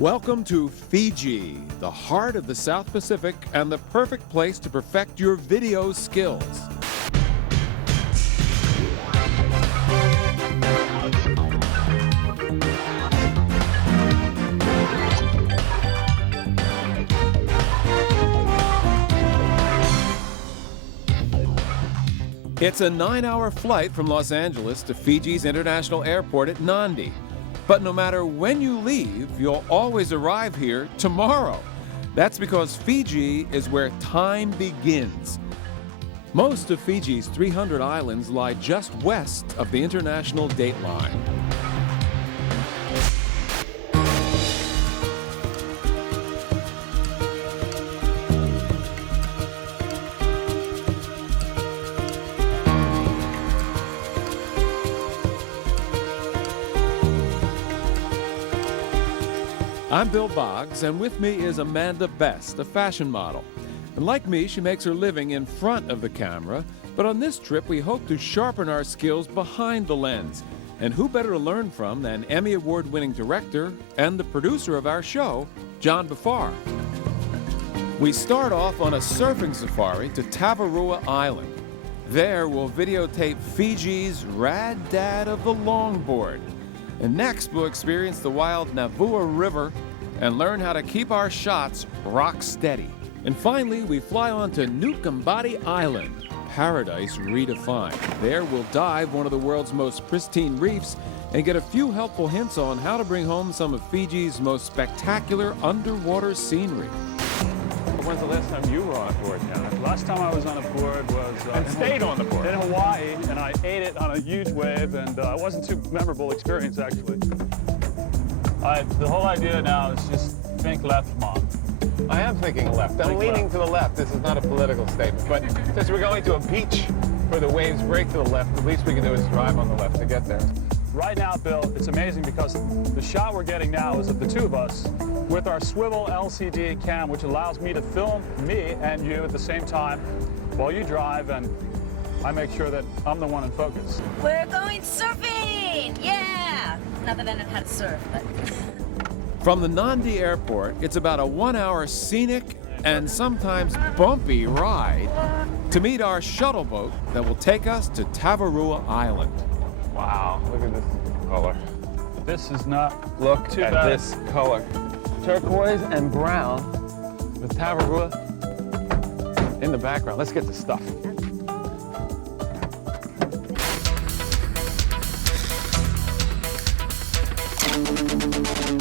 Welcome to Fiji, the heart of the South Pacific and the perfect place to perfect your video skills. It's a 9-hour flight from Los Angeles to Fiji's International Airport at Nadi. But no matter when you leave, you'll always arrive here tomorrow. That's because Fiji is where time begins. Most of Fiji's 300 islands lie just west of the international date line. I'm Bill Boggs, and with me is Amanda Best, a fashion model. And like me, she makes her living in front of the camera, but on this trip we hope to sharpen our skills behind the lens. And who better to learn from than Emmy Award-winning director and the producer of our show, John Bafar. We start off on a surfing safari to Tavarua Island. There we'll videotape Fiji's rad dad of the longboard. And next, we'll experience the wild Navua River and learn how to keep our shots rock steady. And finally, we fly on to Nukambati Island, paradise redefined. There, we'll dive one of the world's most pristine reefs and get a few helpful hints on how to bring home some of Fiji's most spectacular underwater scenery. When's the last time you were on board now? Last time I was on a board was and stayed on the board in Hawaii, and I ate it on a huge wave, and it wasn't too memorable experience actually. The whole idea now is just think left, Mom. I am thinking left. I'm leaning to the left. This is not a political statement, but since we're going to a beach where the waves break to the left, the least we can do is drive on the left to get there. Right now, Bill, it's amazing because the shot we're getting now is of the two of us with our swivel LCD cam, which allows me to film me and you at the same time while you drive, and I make sure that I'm the one in focus. We're going surfing! Yeah! Not that I know how to surf, but... From the Nadi airport, it's about a 1-hour scenic and sometimes bumpy ride to meet our shuttle boat that will take us to Tavarua Island. Wow, look at this color. This is not Look too at bad. this color. Turquoise and brown with Tavarua in the background. Let's get the stuff.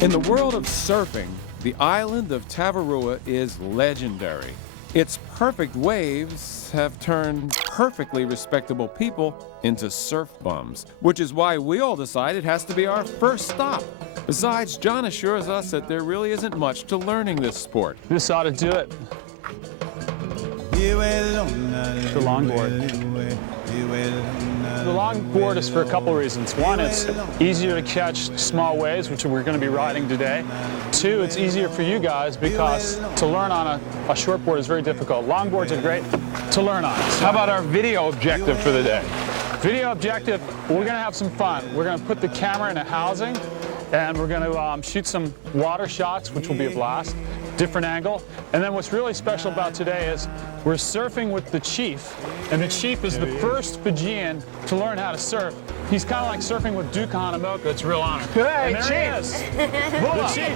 In the world of surfing, the island of Tavarua is legendary. Its perfect waves have turned perfectly respectable people into surf bums, which is why we all decide it has to be our first stop. Besides, John assures us that there really isn't much to learning this sport. This ought to do it. The longboard. The longboard is for a couple reasons. One, it's easier to catch small waves, which we're going to be riding today. Two, it's easier for you guys because to learn on a shortboard is very difficult. Longboards are great to learn on. How about our video objective for the day? Video objective, we're going to have some fun. We're going to put the camera in a housing, and we're going to shoot some water shots, which will be a blast, different angle. And then what's really special about today is we're surfing with the chief, and the chief is the first Fijian to learn how to surf. He's kind of like surfing with Duke Hanamoka. It's a real honor. Hey, and there he is. The chief.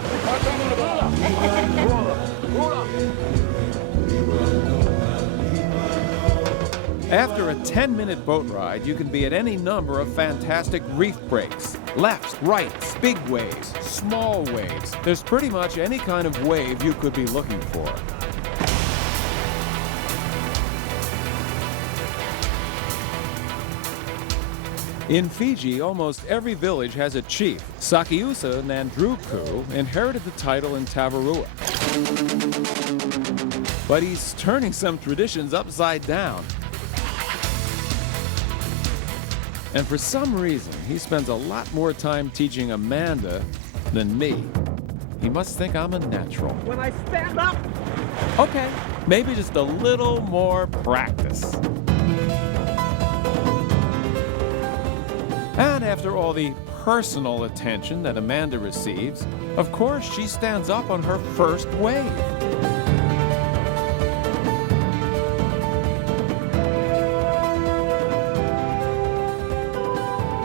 After a 10-minute boat ride, you can be at any number of fantastic reef breaks. Lefts, rights, big waves, small waves. There's pretty much any kind of wave you could be looking for. In Fiji, almost every village has a chief. Sakiusa Nandruku inherited the title in Tavarua. But he's turning some traditions upside down. And for some reason, he spends a lot more time teaching Amanda than me. He must think I'm a natural. When I stand up, Okay, maybe just a little more practice. And after all the personal attention that Amanda receives, of course, she stands up on her first wave.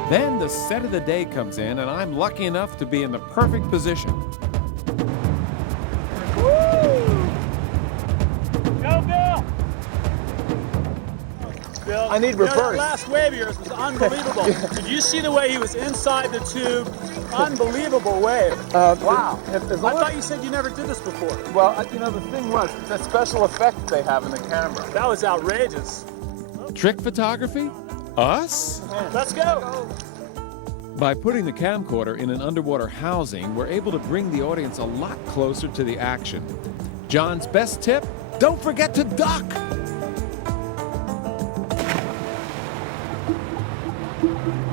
Then the set of the day comes in, and I'm lucky enough to be in the perfect position. Go, Bill! Bill, I need That reverse. last wave of yours was unbelievable. Did you see the way he was inside the tube? Unbelievable wave. Wow. I thought you said you never did this before. Well, you know, the thing was, the special effect they have in the camera. That was outrageous. Trick photography? Us? Let's go. By putting the camcorder in an underwater housing, we're able to bring the audience a lot closer to the action. John's best tip? Don't forget to duck!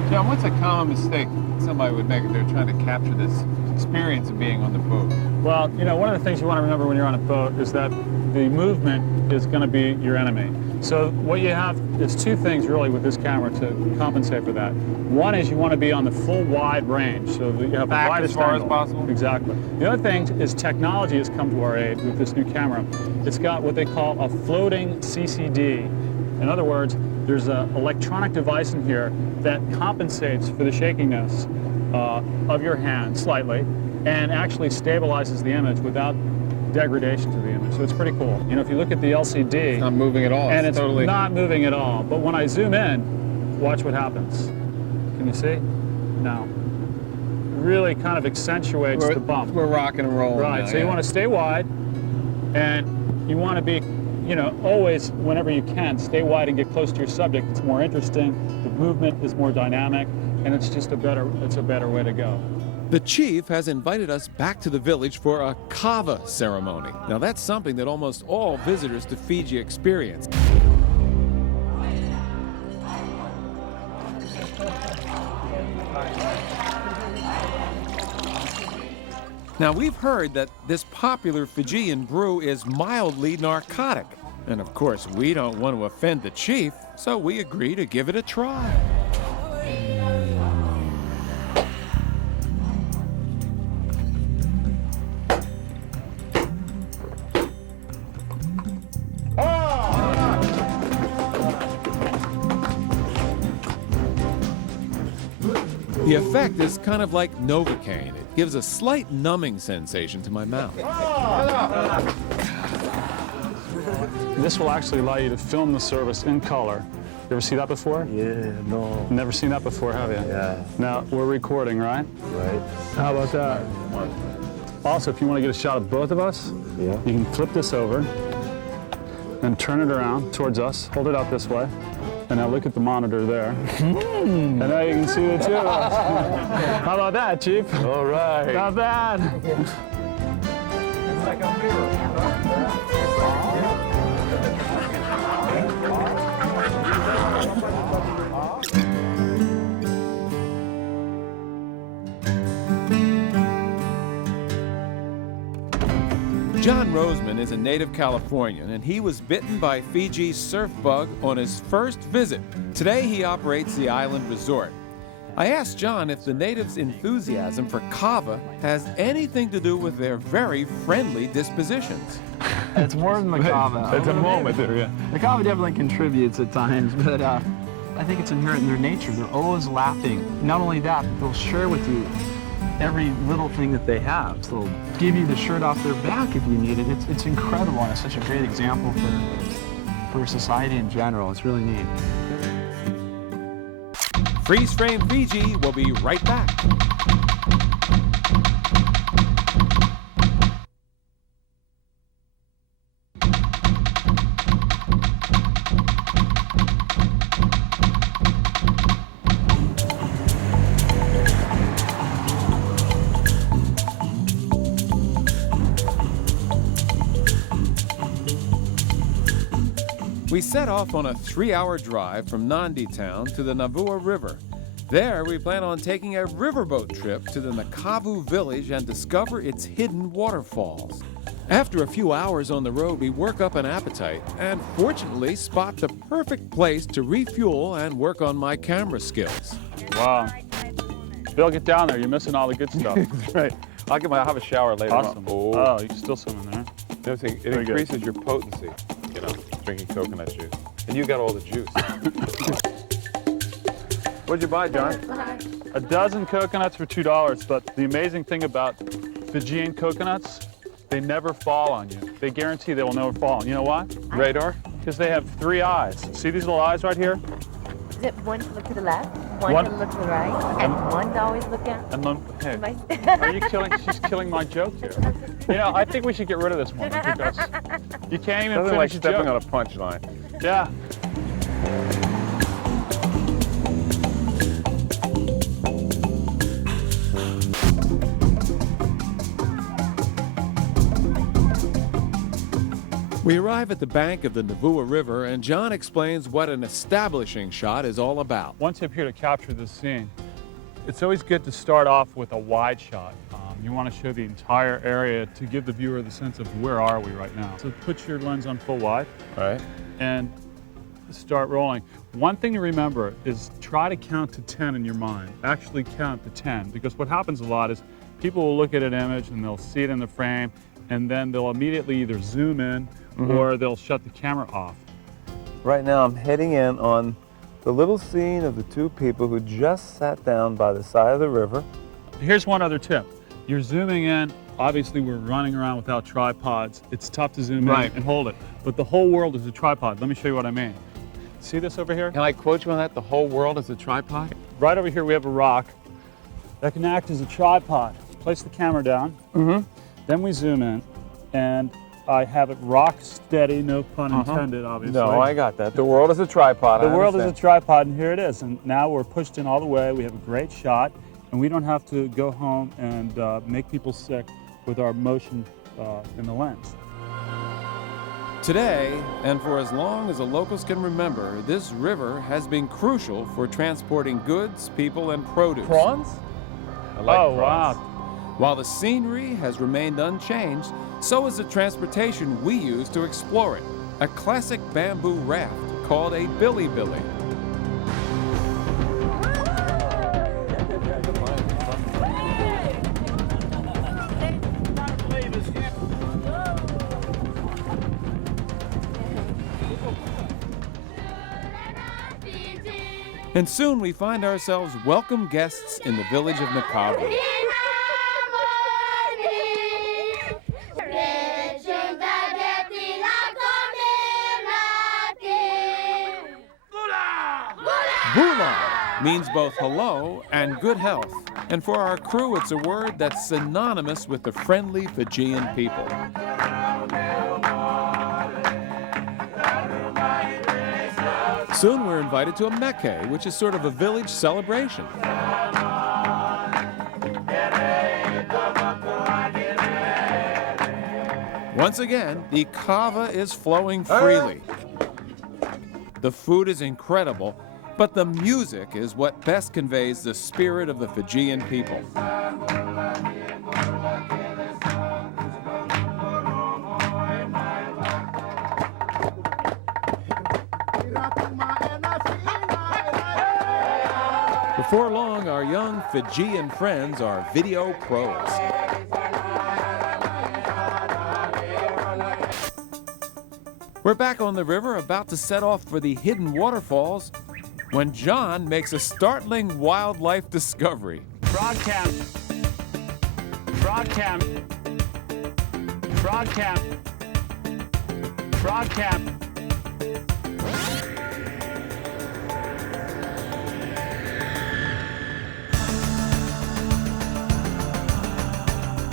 John, what's a common mistake somebody would make if they're trying to capture this experience of being on the boat? Well, you know, one of the things you want to remember when you're on a boat is that the movement is going to be your enemy. So what you have is two things really with this camera to compensate for that. One is you want to be on the full wide range, so that you have the Back widest as far as angle. possible? Exactly. The other thing is technology has come to our aid with this new camera. It's got what they call a floating CCD. In other words, there's an electronic device in here that compensates for the shakiness of your hand slightly and actually stabilizes the image without degradation to the image. So it's pretty cool. You know, if you look at the LCD, It's not moving at all. and it's totally... not moving at all. But when I zoom in, watch what happens. Can you see? No. Really kind of accentuates the bump. We're rocking and rolling. Right, now, so you want to stay wide, and you want to be, you know, always, whenever you can, stay wide and get close to your subject. It's more interesting, the movement is more dynamic, and it's just a better way to go. The chief has invited us back to the village for a kava ceremony. Now that's something that almost all visitors to Fiji experience. Now we've heard that this popular Fijian brew is mildly narcotic. And of course we don't want to offend the chief, so we agree to give it a try. The effect is kind of like Novocaine. It gives a slight numbing sensation to my mouth. This will actually allow you to film the service in color. You ever see that before? Yeah, no. Never seen that before, have you? Yeah. Now, we're recording, right? Right. How about that? Also, if you want to get a shot of both of us, Yeah. you can flip this over and turn it around towards us. Hold it out this way. And now look at the monitor there. And now you can see the two of us. How about that, Chief? All right. Not bad. It's like a mirror. John Rosemond is a native Californian, and he was bitten by Fiji's surf bug on his first visit. Today, he operates the island resort. I asked John if the natives' enthusiasm for kava has anything to do with their very friendly dispositions. It's more than the kava. It's a moment there, yeah. The kava definitely contributes at times, but I think it's inherent in their nature. They're always laughing. Not only that, but they'll share with you every little thing that they have. So they'll give you the shirt off their back if you need it. It's incredible, and it's such a great example for society in general. It's really neat. Freeze Frame Fiji will be right back. We set off on a 3-hour drive from Nandi Town to the Tavarua River. There, we plan on taking a riverboat trip to the Nakavu village and discover its hidden waterfalls. After a few hours on the road, we work up an appetite and fortunately spot the perfect place to refuel and work on my camera skills. Wow. Bill, get down there. You're missing all the good stuff. Right. I'll have a shower later Awesome. on. Oh, you can still swim in there. No thing, it Very good. increases your potency, you know, drinking coconut juice. And you got all the juice. What'd you buy, John? A dozen coconuts for $2, but the amazing thing about Fijian coconuts, they never fall on you. They guarantee they will never fall. You know why? Radar? Because they have 3 eyes. See these little eyes right here? Is it one to look to the left, one One- to look to the right, and one to always look at? And then, hey, Am I- are you killing? She's killing my joke here. You know, I think we should get rid of this one because you can't even Nothing finish like a stepping joke. on a punchline. Yeah. We arrive at the bank of the Tavarua River, and John explains what an establishing shot is all about. One tip here to capture this scene, it's always good to start off with a wide shot. You want to show the entire area to give the viewer the sense of where are we right now. So put your lens on full wide All right. and start rolling. One thing to remember is try to count to 10 in your mind. Actually count to 10, because what happens a lot is people will look at an image and they'll see it in the frame, and then they'll immediately either zoom in or they'll shut the camera off. Right now I'm heading in on the little scene of the two people who just sat down by the side of the river. Here's one other tip. You're zooming in. Obviously, we're running around without tripods. It's tough to zoom Right. in and hold it. But the whole world is a tripod. Let me show you what I mean. See this over here? Can I quote you on that? The whole world is a tripod? Right over here, we have a rock that can act as a tripod. Place the camera down. Then we zoom in, and I have it rock steady, no pun intended, obviously. No, I got that. The world is a tripod. The I world is a understand. tripod, and here it is. And now we're pushed in all the way. We have a great shot, and we don't have to go home and make people sick with our motion in the lens. Today, and for as long as the locals can remember, this river has been crucial for transporting goods, people, and produce. Prawns? I like Oh, prawns. wow. While the scenery has remained unchanged, so is the transportation we use to explore it. A classic bamboo raft called a billy-billy. And soon we find ourselves welcome guests in the village of Nakava. Bula means both hello and good health. And for our crew, it's a word that's synonymous with the friendly Fijian people. Soon we're invited to a meke, which is sort of a village celebration. Once again, the kava is flowing freely. The food is incredible, but the music is what best conveys the spirit of the Fijian people. Before long, our young Fijian friends are video pros. We're back on the river, about to set off for the hidden waterfalls, when John makes a startling wildlife discovery. Frog camp. Frog camp. Frog camp. Frog camp.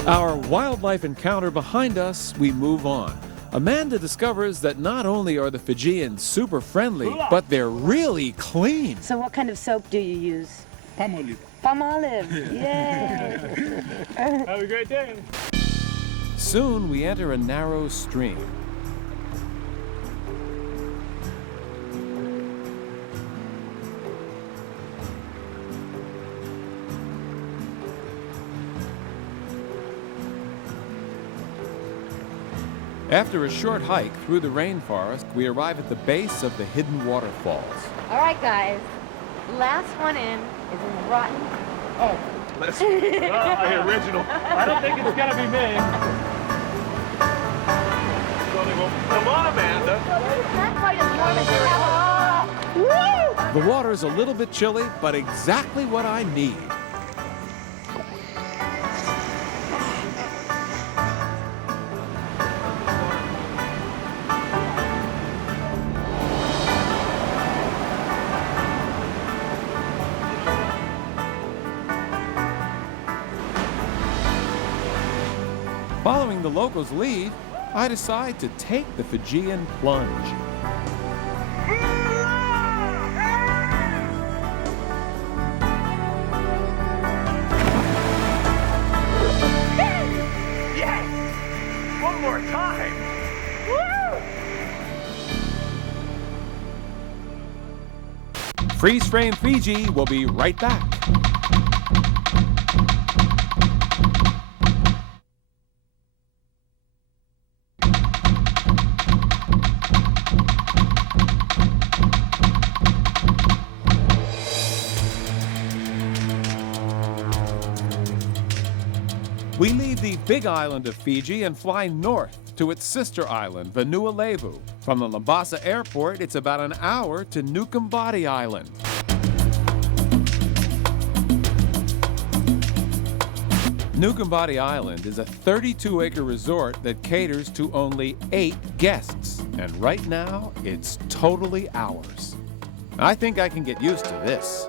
Our wildlife encounter behind us, we move on. Amanda discovers that not only are the Fijians super friendly, but they're really clean. So what kind of soap do you use? Palmolive. Palmolive. Yay! Have a great day. Soon we enter a narrow stream. After a short hike through the rainforest, we arrive at the base of the hidden waterfalls. All right, guys. Last one in is a rotten egg. this. The original. I don't think it's gonna be me. Come on, Amanda. Not quite as warm as The water's a little bit chilly, but exactly what I need. Following the locals' lead, I decide to take the Fijian plunge. Yes! One more time. Freeze Frame Fiji will be right back. We leave the big island of Fiji and fly north to its sister island, Vanuatu. From the Labasa airport, it's about an hour to Nukumbati Island. Nukumbati Island is a 32-acre resort that caters to only 8 guests, and right now, it's totally ours. I think I can get used to this.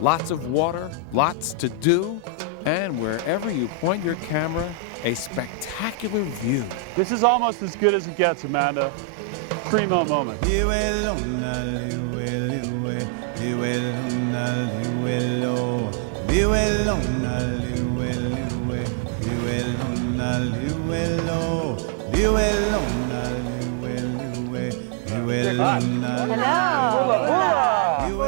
Lots of water, lots to do, and wherever you point your camera, a spectacular view. This is almost as good as it gets, Amanda. Primo moment.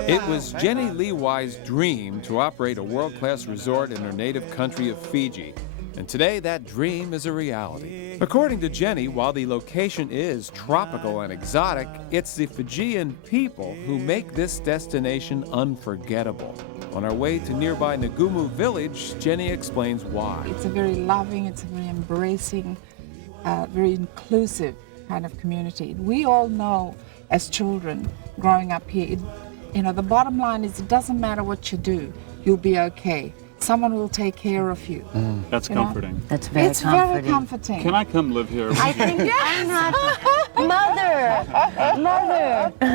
It was Jenny Leewai's dream to operate a world-class resort in her native country of Fiji. And today, that dream is a reality. According to Jenny, while the location is tropical and exotic, it's the Fijian people who make this destination unforgettable. On our way to nearby Nagumu village, Jenny explains why. It's a very loving, it's a very embracing, very inclusive kind of community. We all know as children growing up here, the bottom line is it doesn't matter what you do, you'll be okay. Someone will take care of you. That's comforting. That's very It's comforting. very comforting. Can I come live here? I think I'm not. Mother.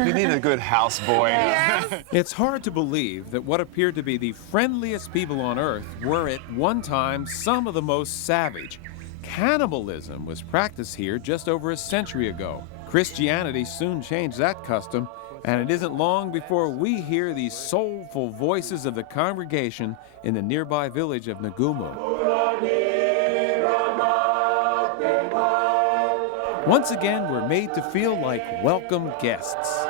You need a good houseboy. It's hard to believe that what appeared to be the friendliest people on earth were at one time some of the most savage. Cannibalism was practiced here just over a century ago. Christianity soon changed that custom, and it isn't long before we hear the soulful voices of the congregation in the nearby village of Nagumu. Once again, we're made to feel like welcome guests.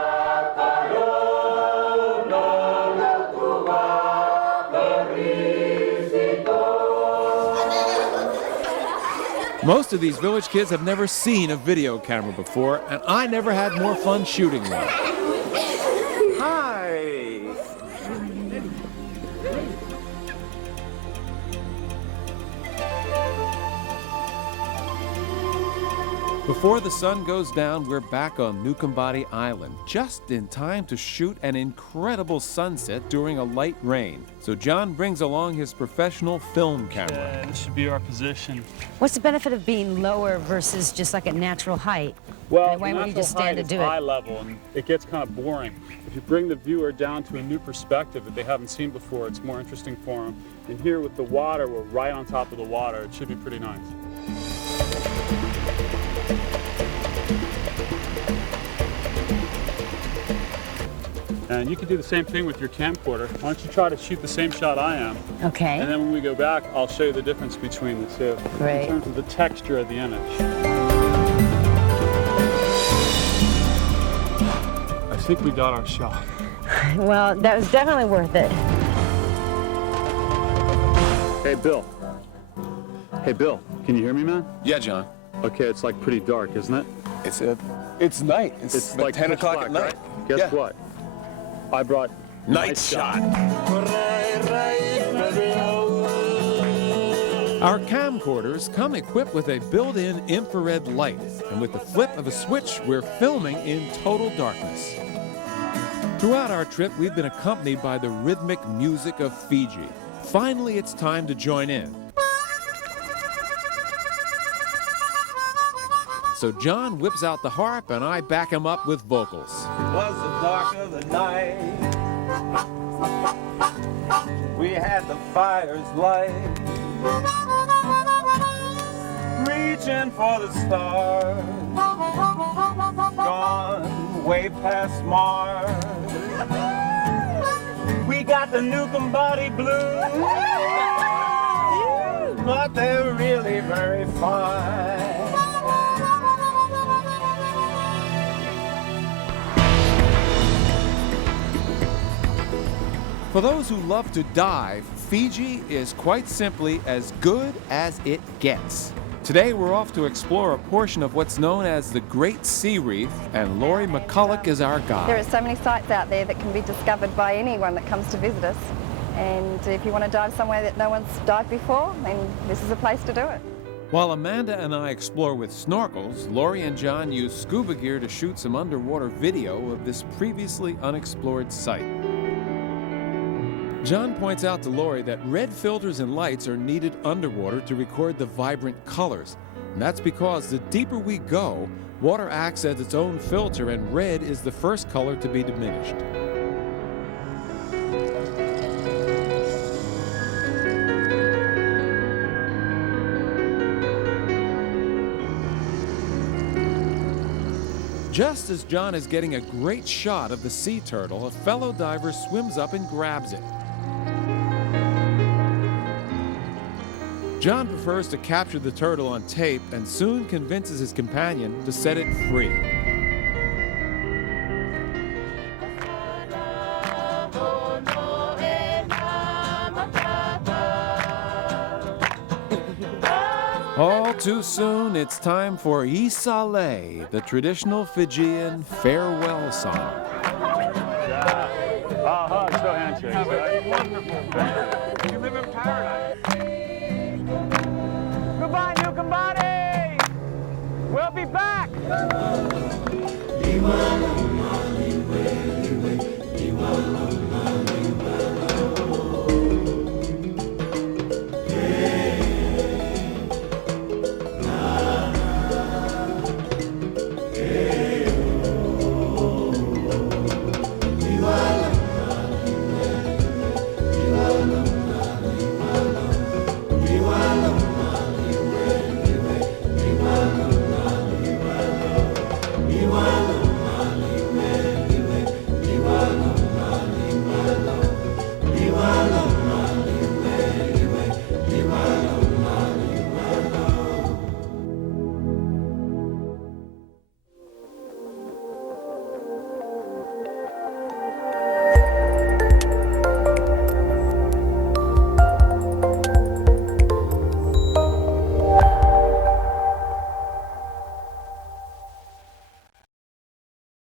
Most of these village kids have never seen a video camera before, and I never had more fun shooting one. Before the sun goes down, we're back on Nukumbati Island, just in time to shoot an incredible sunset during a light rain. So John brings along his professional film camera. Yeah, this should be our position. What's the benefit of being lower versus just like at natural height? Well, Why the wouldn't you just natural stand height to is do it? eye level, and it gets kind of boring. If you bring the viewer down to a new perspective that they haven't seen before, it's more interesting for them. And here with the water, we're right on top of the water. It should be pretty nice. And you can do the same thing with your camcorder. Why don't you try to shoot the same shot I am? Okay. And then when we go back, I'll show you the difference between the two. Great. In terms of the texture of the image. I think we got our shot. Well, that was definitely worth it. Hey, Bill. Hey, Bill, can you hear me, man? Yeah, John. Okay, it's like pretty dark, isn't it? It's night. It's like 10 pitch o'clock black, at night. right? Guess Yeah. what? I brought Night shot. Our camcorders come equipped with a built-in infrared light, and with the flip of a switch, we're filming in total darkness. Throughout our trip, we've been accompanied by the rhythmic music of Fiji. Finally, it's time to join in. So John whips out the harp, and I back him up with vocals. It was the dark of the night. We had the fires light. Reaching for the stars. Gone way past Mars. We got the Nukem body blues. But they're really very fine. For those who love to dive, Fiji is quite simply as good as it gets. Today we're off to explore a portion of what's known as the Great Sea Reef, and Laurie McCulloch is our guide. There are so many sites out there that can be discovered by anyone that comes to visit us. And if you want to dive somewhere that no one's dived before, then this is a place to do it. While Amanda and I explore with snorkels, Laurie and John use scuba gear to shoot some underwater video of this previously unexplored site. John points out to Laurie that red filters and lights are needed underwater to record the vibrant colors. And that's because the deeper we go, water acts as its own filter, and red is the first color to be diminished. Just as John is getting a great shot of the sea turtle, a fellow diver swims up and grabs it. John prefers to capture the turtle on tape and soon convinces his companion to set it free. All too soon, it's time for Isale, the traditional Fijian farewell song. Still handshakes, right? Wonderful. You live in paradise. Goodbye, Nukem body! We'll be back!